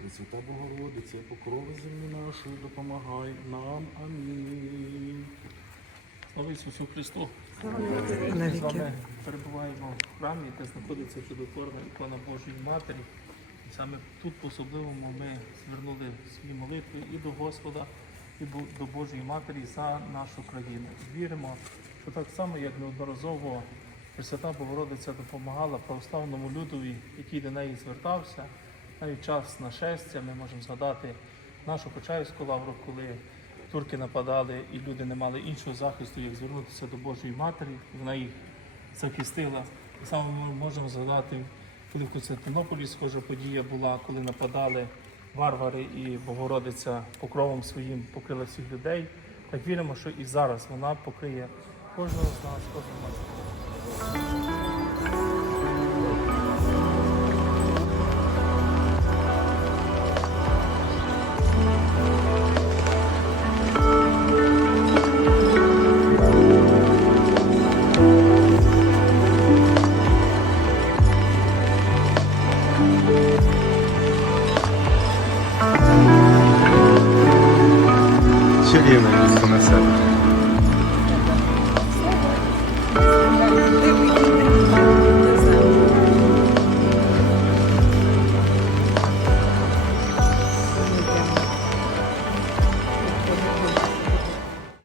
Пресвята Богородице, покрови землі нашої, допомагай нам. Амінь. Слава Ісусу Христу! Ми з вами перебуваємо в храмі, де знаходиться чудотворна ікона Божої Матері. І саме тут по-особливому ми звернули свої молитви і до Господа, і до Божої Матері за нашу країну. Віримо, що так само, як неодноразово Пресвята Богородиця допомагала православному людові, який до неї звертався, навіть час нашестя ми можемо згадати нашу Почаївську лавру, коли турки нападали і люди не мали іншого захисту, як звернутися до Божої Матері. Вона їх захистила. Саме ми можемо згадати, коли в Константинополі схожа подія була, коли нападали варвари і Богородиця покровом своїм покрила всіх людей. Так віримо, що і зараз вона покриє кожного з нас, кожного Чарівне місто на себе.